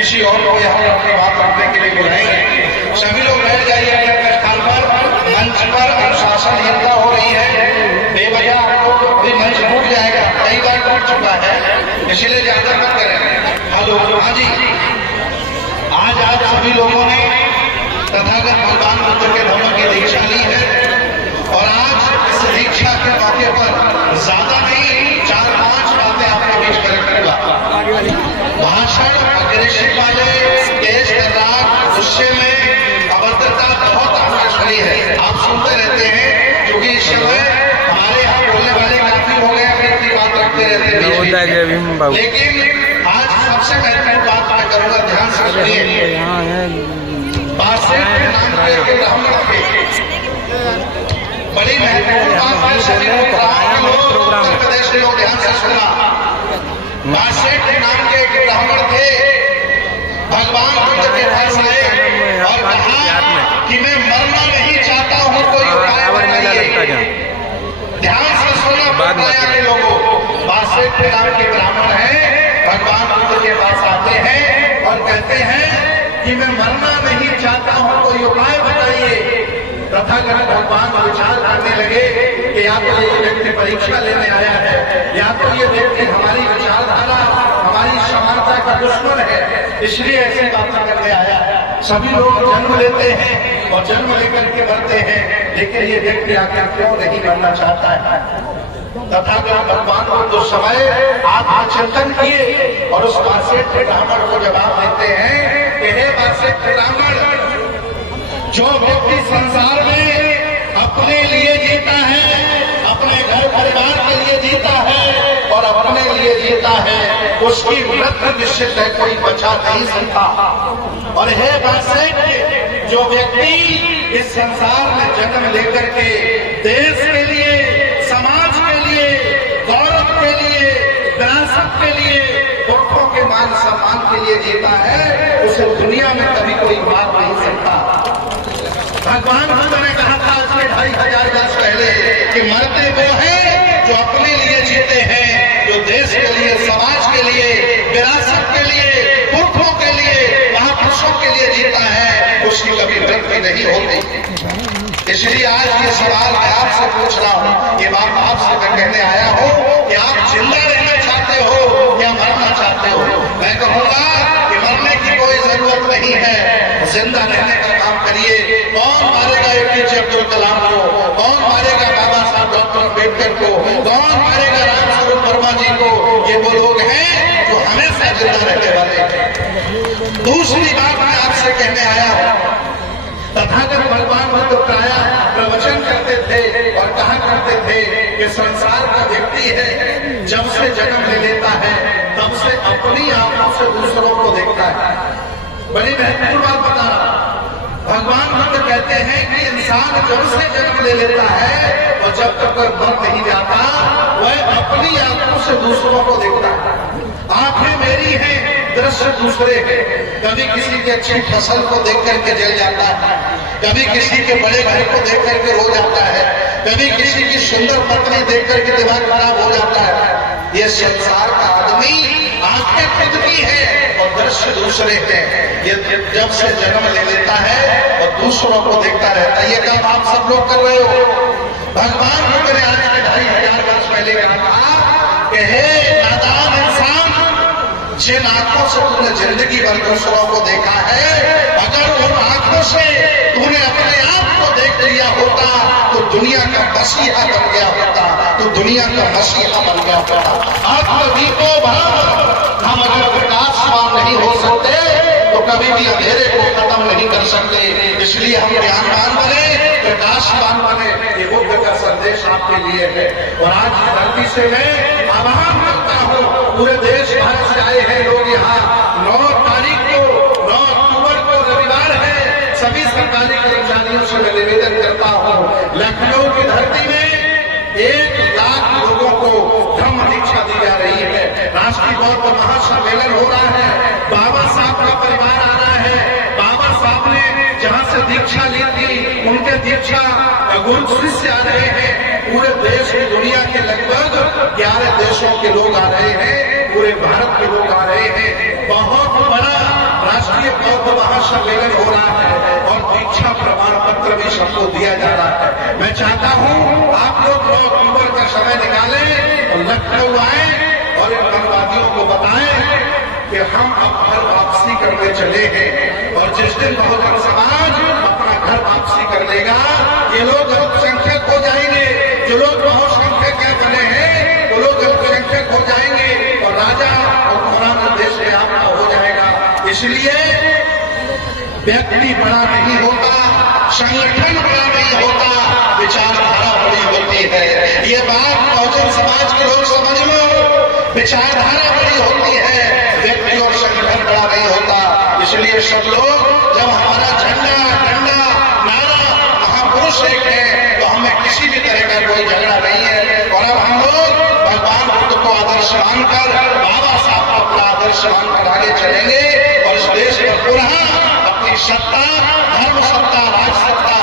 किसी और को यहाँ अपनी बात रखने के लिए बुलाएंगे। सभी लोग बैठ जाइए अपने स्थान पर। मंच पर अनुशासनहीनता हो रही है, बेवजह आपको भी मंच टूट जाएगा, कई बार टूट चुका है, इसलिए ज्यादा मत करें। हेलो, हाँ जी, आज सभी लोगों ने तथागत भगवान बुद्ध के धर्म की दीक्षा ली है और आज इस दीक्षा के मौके पर ज्यादा नहीं 4-5 बातें आपके बीच में रखूंगा। भाषण अग्रेसिव वाले, तेज तर्राक, गुस्से में अभद्रता बहुत आकर्षणीय है, आप सुनते रहते हैं, क्योंकि इस समय हमारे यहाँ बोलने वाले काफी हो गए, अपनी बात रखते रहते हैं। लेकिन आज सबसे महत्वपूर्ण बात मैं करूंगा, ध्यान से सुनिए। बड़ी महत्वपूर्ण बात है, सभी उत्तर प्रदेश के लोग ध्यान से सुना। बासेठ नाम के एक ब्राह्मण थे, भगवान बुद्ध के पास आए और कहा कि मैं मरना नहीं चाहता हूँ, कोई उपाय बताइए। ध्यान से सुना प्रज्ञा के लोगों, बासेठ नाम के ब्राह्मण हैं, भगवान बुद्ध के पास आते हैं और कहते हैं कि मैं मरना नहीं चाहता हूँ, कोई उपाय बताइए। तथागत भगवान विचार करने लगे कि या तो ये व्यक्ति परीक्षा लेने आया है, या तो ये व्यक्ति हमारी विचारधारा, हमारी समानता का दुश्मन है, इसलिए ऐसी बातें करने आया है। सभी लोग जन्म लेते हैं और जन्म लेकर के मरते हैं, लेकिन ये व्यक्ति आखिर क्यों नहीं मरना चाहता है। तथागत भगवान को तो समय आत्मचिंतन किए और उस बासेठ ब्राह्मण को जवाब देते हैं कि हे बासेठ ब्राह्मण, जो व्यक्ति संसार में अपने लिए जीता है, अपने घर परिवार के लिए जीता है और अपने लिए जीता है, उसकी मृत्यु निश्चित है, कोई बचा नहीं सकता। और है बासेठ, जो व्यक्ति इस संसार में जन्म लेकर के देश के लिए, समाज के लिए, गौरव के लिए, विरासत के लिए, पुरखों के मान सम्मान के लिए जीता है, उसे दुनिया में कभी कोई मार नहीं सकता। भगवान बुद्ध ने कहा था आज से 2500 वर्ष पहले कि मरते वो हैं जो अपने लिए जीते हैं, जो देश के लिए, समाज के लिए, विरासत के लिए, पुरखों के लिए, महापुरुषों के लिए जीता है, उसकी कभी मृत्यु नहीं होती। इसलिए आज ये सवाल मैं आपसे पूछ रहा हूँ, ये बात आपसे मैं कहने आया हूँ कि आप जिंदा रहना चाहते हो या मरना चाहते हो। मैं कहूँगा कि मरने की कोई जरूरत नहीं है, जिंदा रहने का काम करिए। कौन मारेगा एपीजे अब्दुल कलाम को, कौन मारेगा बाबा साहब डॉक्टर अम्बेडकर को, कौन मारेगा रामस्वरूप वर्मा जी को, ये वो लोग हैं जो हमेशा जिंदा रहने वाले हैं। दूसरी बात मैं आपसे कहने आया हूँ, तथागत भगवान बुद्ध प्रायः प्रवचन करते थे और कहा करते थे कि संसार का व्यक्ति है, जब से जन्म ले लेता है तब से अपनी आंखों से दूसरों को देखता है। बड़ी महत्वपूर्ण बात बता रहा, भगवान बुद्ध कहते हैं कि इंसान जब से जन्म ले लेता है और जब तक मर नहीं जाता, वह अपनी आंखों से दूसरों को देखता है। आंखें मेरी हैं, दृश्य दूसरे हैं। कभी किसी की अच्छी फसल को देख करके जल जाता है, कभी किसी के बड़े घर को देख करके रो जाता है, कभी किसी की सुंदर पत्नी देख करके दिमाग खराब हो जाता है। ये संसार का आदमी आंखें खुद की है और दृश्य दूसरे हैं। ये जब से जन्म ले लेता है और दूसरों को देखता रहता है। ये काम आप सब लोग कर रहे हो। भगवान बुद्ध ने आज के 2500 वर्ष पहले कहा कि हे नादान इंसान, जिन आंखों से तूने जिंदगी भर दूसरों को देखा है, अगर उन आंखों से तूने अपने आप को देख लिया होता तो दुनिया का मसीहा बन गया होता, तो दुनिया का मसीहा बन गया होता। आत्मदीपो भव, हम अगर प्रकाशवान नहीं हो सकते तो कभी भी अंधेरे को खत्म नहीं कर सकते। इसलिए हम ज्ञानवान बने, प्रकाशवान बने। ये बुद्ध का संदेश आपके लिए है। और आज की धरती से मैं आह्वान करता हूँ, पूरे देश भर से आए हैं लोग यहाँ। 9 तारीख को, 9 अक्टूबर को रविवार है, सभी सरकारी कर्मचारियों से मैं निवेदन करता हूँ, लखनऊ की धरती में 1 लाख लोगों को धम्म दीक्षा दी जा रही है। राष्ट्रीय बौद्ध महासम्मेलन हो रहा है, बाबा साहब का परिवार आ रहा है। बाबा साहब ने जहाँ से दीक्षा ली थी, उनके दीक्षा गुरु शिष्य आ रहे हैं। पूरे देश की दुनिया के लगभग 11 देशों के लोग आ रहे हैं, पूरे भारत के लोग आ रहे हैं। बहुत बड़ा कि हम अब घर वापसी करने चले हैं और जिस दिन बहुजन समाज अपना घर वापसी कर लेगा, ये लोग अल्पसंख्यक हो जाएंगे। जो लोग बहुसंख्यक बने हैं वो लोग अल्पसंख्यक हो जाएंगे और राजा और हुक्मरान देश में आपका हो जाएगा। इसलिए व्यक्ति बड़ा नहीं होता, संगठन बड़ा नहीं होता, विचारधारा बड़ी होती है। ये बात बहुजन समाज के लोग समझ लो, विचारधारा बड़ी होती है, व्यक्ति और संगठन बड़ा नहीं होता। इसलिए सब लोग जब हमारा झंडा डंडा नारा महापुरुष एक है तो हमें किसी भी तरह का कोई झगड़ा नहीं है। और अब हम लोग भगवान बुद्ध को आदर्श मानकर, बाबा साहब को अपना आदर्श मानकर आगे चलेंगे और इस देश में पुनः अपनी सत्ता, धर्म सत्ता, राज सत्ता,